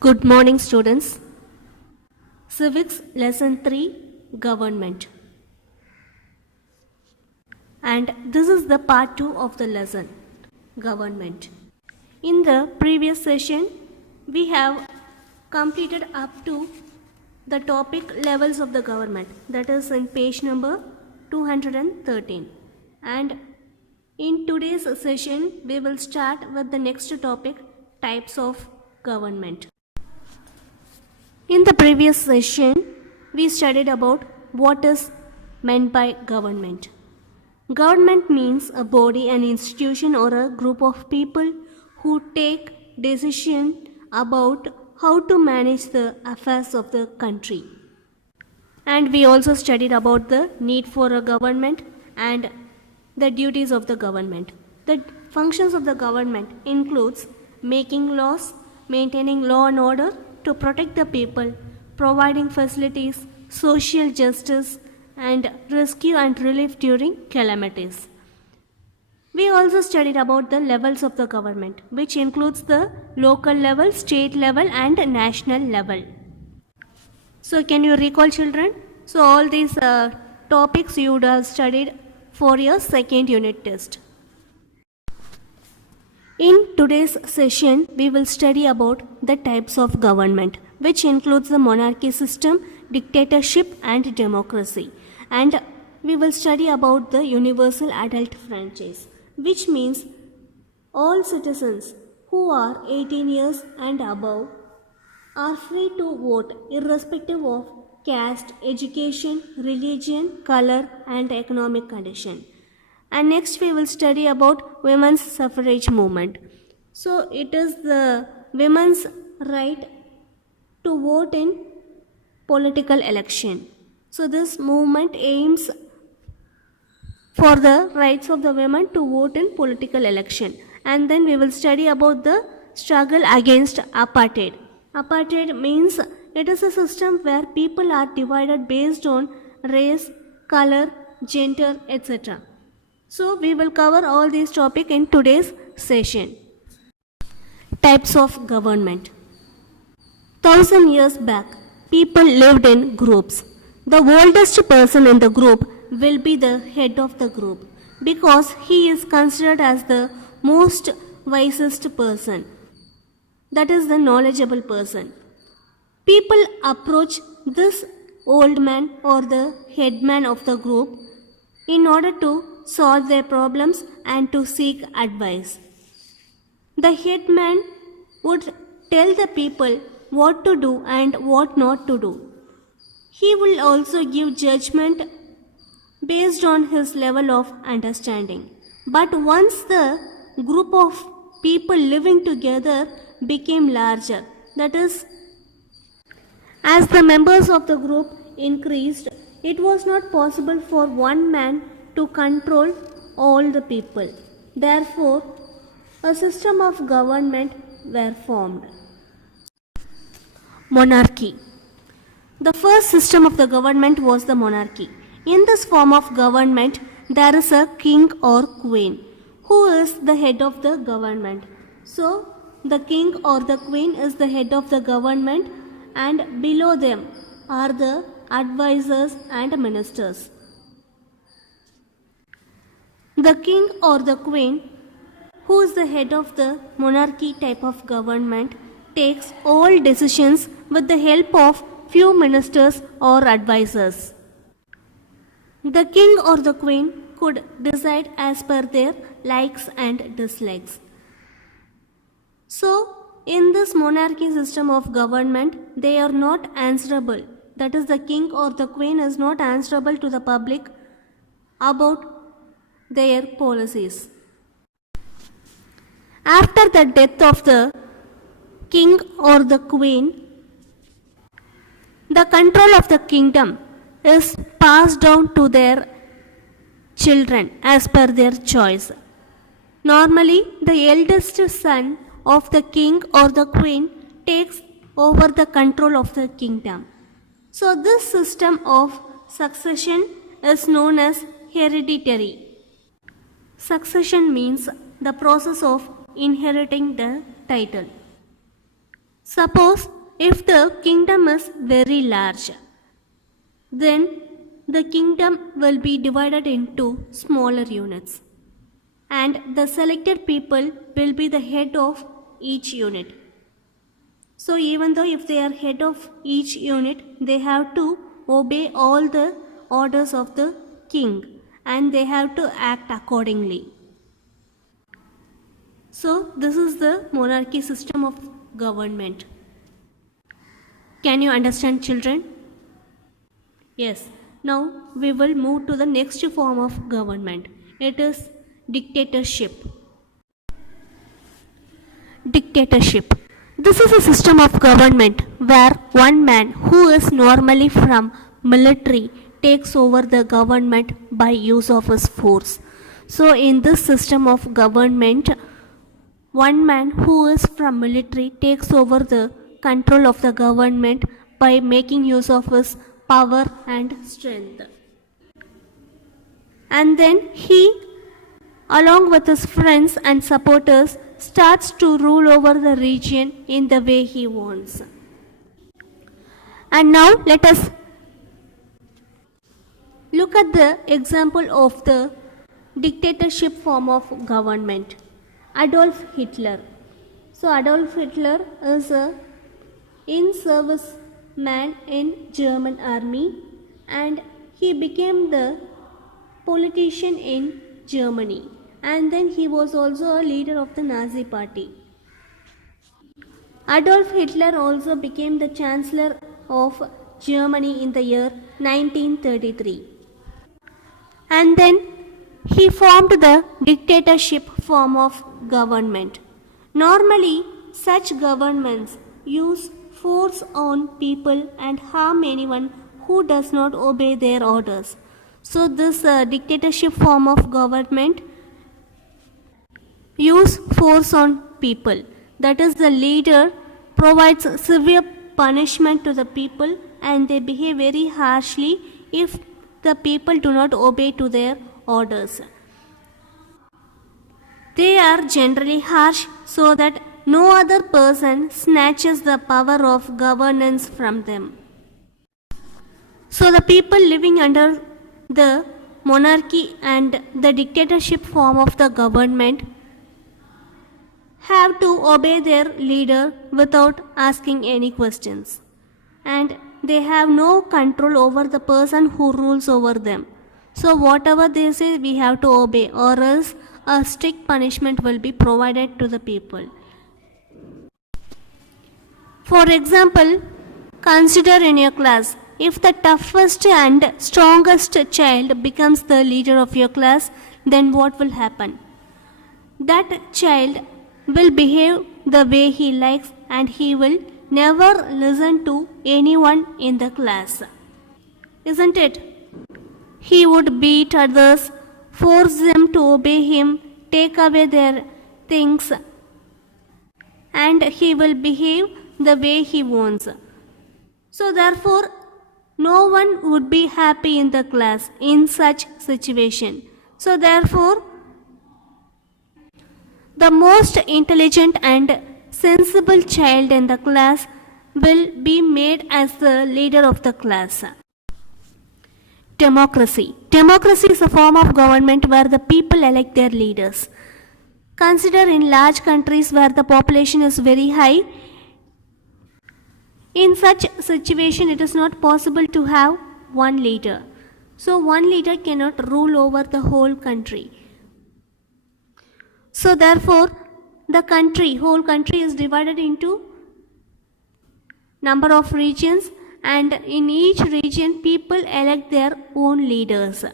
Good morning, students. Civics Lesson 3 Government. And this is the part 2 of the lesson Government. In the previous session, we have completed up to the topic levels of the government, that is in page number 213. And in today's session, we will start with the next topic, types of government. In the previous session, we studied about what is meant by government. Government means a body, an institution, or a group of people who take decision about how to manage the affairs of the country. And we also studied about the need for a government and the duties of the government. The functions of the government includes making laws, maintaining law and order, to protect the people, providing facilities, social justice, and rescue and relief during calamities. We also studied about the levels of the government, which includes the local level, state level, and national level. So can you recall, children? So all these topics you would have studied for your second unit test. In today's session, we will study about the types of government, which includes the monarchy system, dictatorship, and democracy. And we will study about the universal adult franchise, which means all citizens who are 18 years and above are free to vote irrespective of caste, education, religion, color, and economic condition. And next we will study about women's suffrage movement. So it is the women's right to vote in political election. So this movement aims for the rights of the women to vote in political election. And then we will study about the struggle against apartheid. Apartheid means it is a system where people are divided based on race, color, gender, etc. So we will cover all these topics in today's session. Types of government. 1000 years back, people lived in groups. The oldest person in the group will be the head of the group because he is considered as the most wisest person. That is the knowledgeable person. People approach this old man or the headman of the group in order to solve their problems and to seek advice. The headman would tell the people what to do and what not to do. He will also give judgment based on his level of understanding. But once the group of people living together became larger, that is, as the members of the group increased, it was not possible for one man to control all the people. Therefore, a system of government were formed. Monarchy. The first system of the government was the monarchy. In this form of government, there is a king or queen who is the head of the government. So, the king or the queen is the head of the government, and below them are the advisors and ministers. The king or the queen, who is the head of the monarchy type of government, takes all decisions with the help of few ministers or advisors. The king or the queen could decide as per their likes and dislikes. So, in this monarchy system of government, they are not answerable. That is, the king or the queen is not answerable to the public about their policies. After the death of the king or the queen, the control of the kingdom is passed down to their children as per their choice. Normally, the eldest son of the king or the queen takes over the control of the kingdom. So this system of succession is known as hereditary. Succession means the process of inheriting the title. Suppose if the kingdom is very large, then the kingdom will be divided into smaller units, and the selected people will be the head of each unit. So even though if they are head of each unit, they have to obey all the orders of the king and they have to act accordingly. So this is the monarchy system of government. Can you understand, children? Yes. Now we will move to the next form of government. It is dictatorship. Dictatorship. This is a system of government where one man who is normally from military takes over the government by use of his force. So in this system of government, one man who is from military takes over the control of the government by making use of his power and strength. And then he, along with his friends and supporters, starts to rule over the region in the way he wants. And now let us look at the example of the dictatorship form of government. Adolf Hitler. So Adolf Hitler is a in-service man in German army and he became the politician in Germany. And then he was also a leader of the Nazi party. Adolf Hitler also became the Chancellor of Germany in the year 1933. And then he formed the dictatorship form of government. Normally, such governments use force on people and harm anyone who does not obey their orders. So this dictatorship form of government use force on people. That is, the leader provides severe punishment to the people and they behave very harshly if the people do not obey to their orders. They are generally harsh so that no other person snatches the power of governance from them. So the people living under the monarchy and the dictatorship form of the government have to obey their leader without asking any questions. And they have no control over the person who rules over them. So whatever they say, we have to obey, or else a strict punishment will be provided to the people. For example, consider in your class, if the toughest and strongest child becomes the leader of your class, then what will happen? That child will behave the way he likes and he will never listen to anyone in the class. Isn't it? He would beat others, force them to obey him, take away their things, and he will behave the way he wants. So therefore, no one would be happy in the class in such situation. So therefore, the most intelligent and sensible child in the class will be made as the leader of the class. Democracy. Democracy is a form of government where the people elect their leaders. Consider in large countries where the population is very high. In such situation, it is not possible to have one leader. So one leader cannot rule over the whole country. So therefore, the whole country is divided into number of regions, and in each region people elect their own leaders.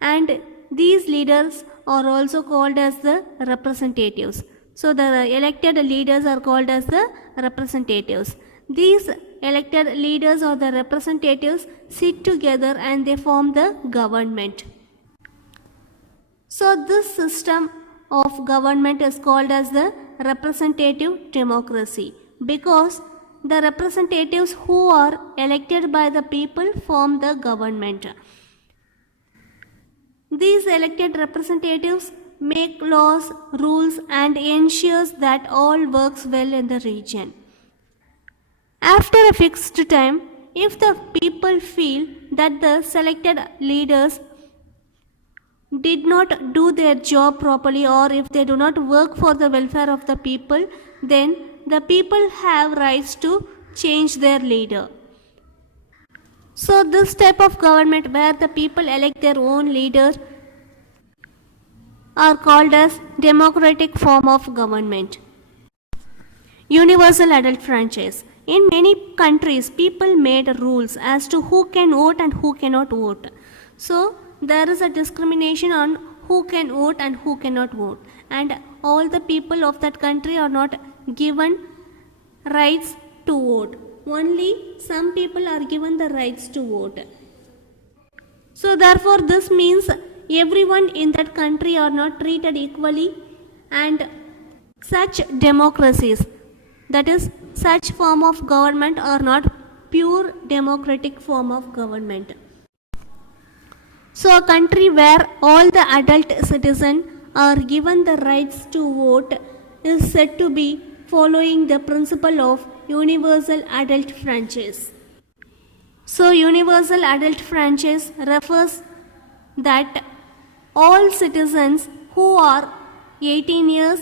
And these leaders are also called as the representatives. So the elected leaders are called as the representatives. These elected leaders or the representatives sit together and they form the government. So this system of government is called as the representative democracy, because the representatives who are elected by the people form the government. These elected representatives make laws, rules, and ensures that all works well in the region. After a fixed time, if the people feel that the selected leaders did not do their job properly, or if they do not work for the welfare of the people, then the people have rights to change their leader. So this type of government where the people elect their own leader are called as democratic form of government. Universal adult franchise. In many countries, people made rules as to who can vote and who cannot vote. So there is a discrimination on who can vote and who cannot vote, and all the people of that country are not given rights to vote. Only some people are given the rights to vote. So therefore this means everyone in that country are not treated equally, and such democracies, that is such form of government, are not pure democratic form of government. So a country where all the adult citizens are given the rights to vote is said to be following the principle of universal adult franchise. So universal adult franchise refers that all citizens who are 18 years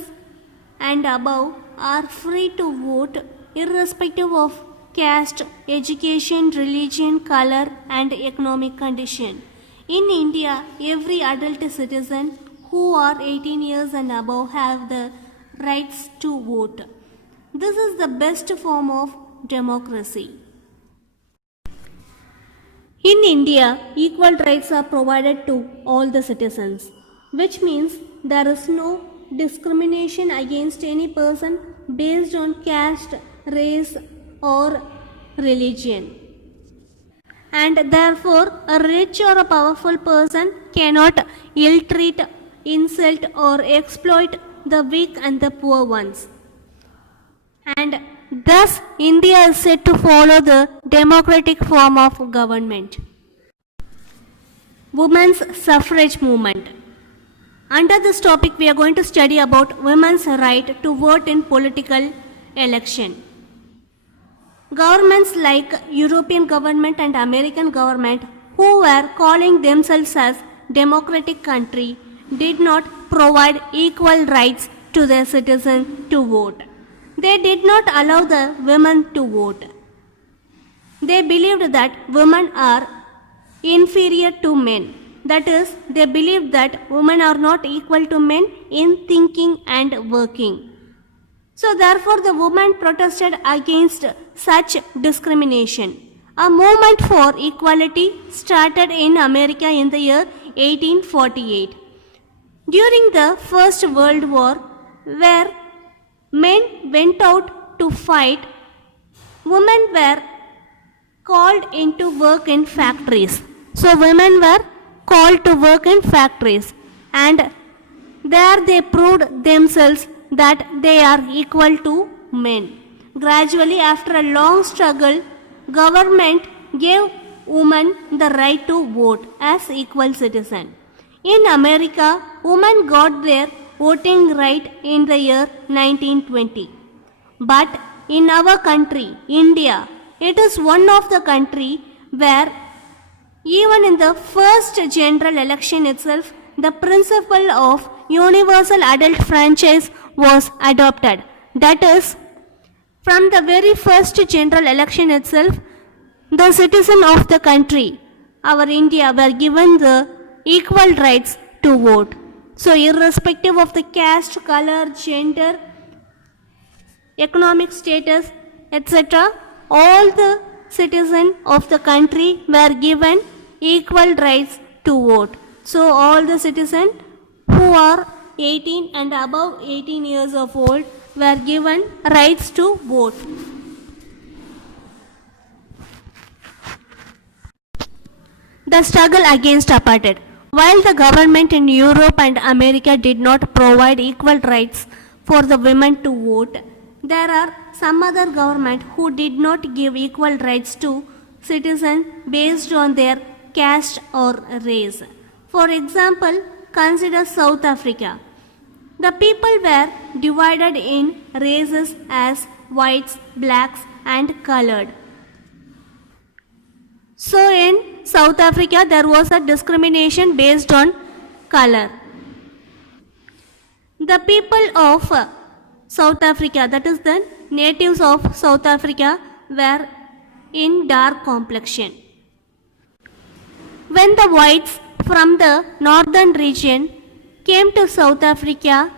and above are free to vote irrespective of caste, education, religion, color and economic condition. In India, every adult citizen who are 18 years and above have the rights to vote. This is the best form of democracy. In India, equal rights are provided to all the citizens, which means there is no discrimination against any person based on caste, race or religion. And therefore, a rich or a powerful person cannot ill-treat, insult or exploit the weak and the poor ones. And thus, India is said to follow the democratic form of government. Women's suffrage movement. Under this topic, we are going to study about women's right to vote in political election. Governments like European government and American government, who were calling themselves as democratic country, did not provide equal rights to their citizens to vote. They did not allow the women to vote. They believed that women are inferior to men. That is, they believed that women are not equal to men in thinking and working. So therefore the women protested against such discrimination. A movement for equality started in America in the year 1848. During the First World War, where men went out to fight, women were called into work in factories. So women were called to work in factories, and there they proved themselves that they are equal to men. Gradually, after a long struggle, government gave women the right to vote as equal citizen. In America, women got their voting right in the year 1920. But in our country, India, it is one of the country where even in the first general election itself, the principle of universal adult franchise was adopted. That is, from the very first general election itself, the citizen of the country, our India, were given the equal rights to vote. So irrespective of the caste, color, gender, economic status, etc., all the citizens of the country were given equal rights to vote. So all the citizens who are 18 and above 18 years of old were given rights to vote. The struggle against apartheid. While the government in Europe and America did not provide equal rights for the women to vote, there are some other governments who did not give equal rights to citizens based on their caste or race. For example, consider South Africa. The people were divided in races as whites, blacks, and colored. So in South Africa there was a discrimination based on color. The people of South Africa, that is the natives of South Africa, were in dark complexion. When the whites from the northern region came to South Africa,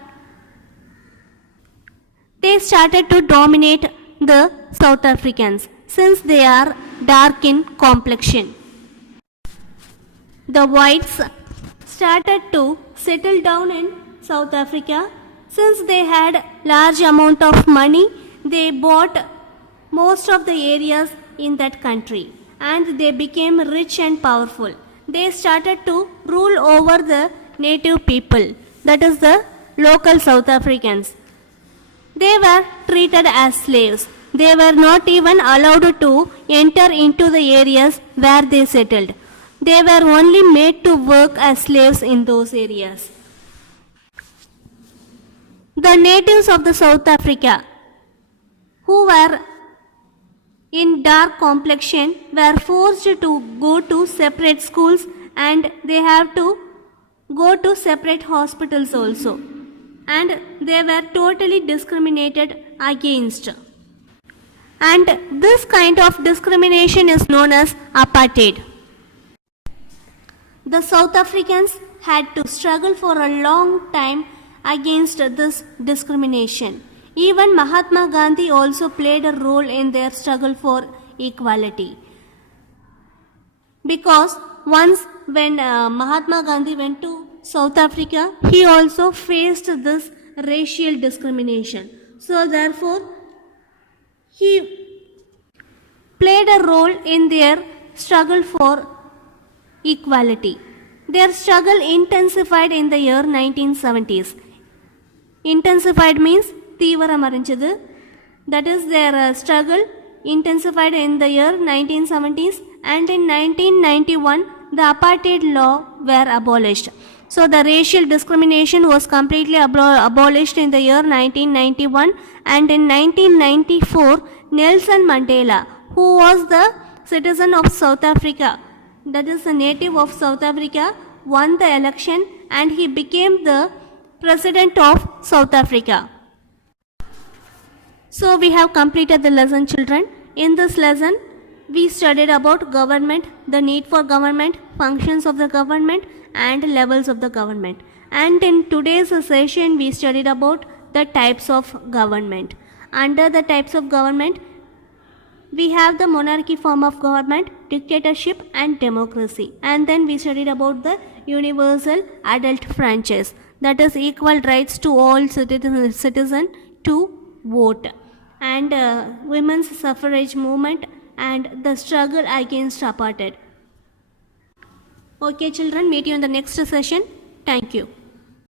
they started to dominate the South Africans since they are dark in complexion. The whites started to settle down in South Africa. Since they had large amount of money, they bought most of the areas in that country and they became rich and powerful. They started to rule over the native people, that is the local South Africans. They were treated as slaves. They were not even allowed to enter into the areas where they settled. They were only made to work as slaves in those areas. The natives of the South Africa who were in dark complexion were forced to go to separate schools and they have to go to separate hospitals also. And they were totally discriminated against. And this kind of discrimination is known as apartheid. The South Africans had to struggle for a long time against this discrimination. Even Mahatma Gandhi also played a role in their struggle for equality. Because once when Mahatma Gandhi went to South Africa, he also faced this racial discrimination. So therefore, he played a role in their struggle for equality. Their struggle intensified in the year 1970s. Intensified means Tivaramarinchathu. That is their struggle intensified in the year 1970s, and in 1991 the apartheid law were abolished. So the racial discrimination was completely abolished in the year 1991, and in 1994 Nelson Mandela, who was the citizen of South Africa, that is a native of South Africa, won the election and he became the President of South Africa. So we have completed the lesson, children. In this lesson, we studied about government, the need for government, functions of the government and levels of the government. And in today's session, we studied about the types of government. Under the types of government, we have the monarchy form of government, dictatorship and democracy. And then we studied about the universal adult franchise, that is equal rights to all citizens to vote, and women's suffrage movement and the struggle against apartheid. Okay children, meet you in the next session. Thank you.